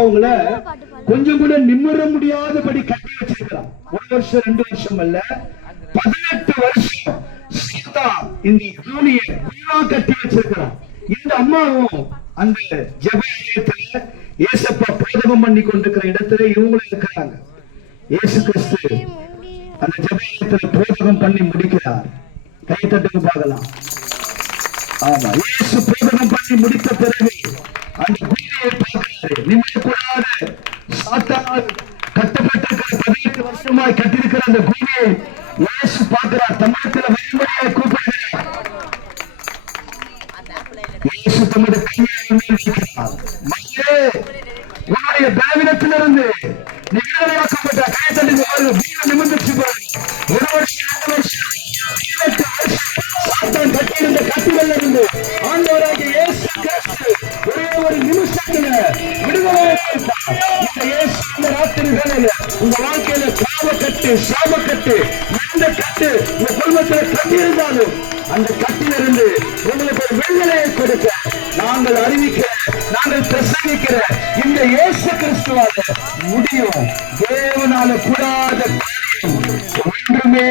அவங்கள கொஞ்சம் கூட நிமிர முடியாதபடி கட்டி வச்சிருக்கிறான். ஒரு வருஷம் ரெண்டு வருஷம் அல்ல பதினெட்டு வருஷம் சீதா இந்த பூமியை குருவா கட்டி வச்சிருக்கிறான். இந்த அம்மாவும் அந்த ஜப ஆலயத்துல ஏசப்பா போதகம் பண்ணி கொண்டிருக்கிற இடத்துல இவங்களும் இருக்கிறாங்க. ஏசு கிறிஸ்து அந்த ஜெப ஆலயத்துல போதகம் பண்ணி முடிக்கிறார். கை தட்டுக்கு பார்க்கலாம். ஆமா இயேசு போதகம் பண்ணி முடித்த பார்க்கிறாரு நிமிடக்கூடாத சாத்தானால் கட்டப்பட்டிருக்கிற பதினெட்டு வருஷமாய் கட்டியிருக்கிற அந்த பூமியை இயேசு பார்க்கிறார். தமிழத்தில் வழிமுறையை கூப்பிடுகிறார். இயேசு தமது கையை வைக்கிறார். மகளே உன்னுடைய பலவீனத்திலிருந்து நீ விடுதலையாக்கப்பட்ட கையை தட்டுக்கு பாருங்க வீடு நிமிர்ந்துச்சு பாருங்க இந்த ராத்திரி வேலையில உங்க வாழ்க்கையில காவ கட்டு சாம கட்டு எந்த கட்டு உங்க குடும்பத்துல கட்டி இருந்தாலும் அந்த கட்டிலிருந்து உங்களுக்கு ஒரு விடுதலையை கொடுக்க நாங்கள் அறிவிக்கிற நாங்கள் பிரசங்கிக்கிற இந்த இயேசு கிறிஸ்துவால முடியும். தேவனால கூடாத ஒன்றுமே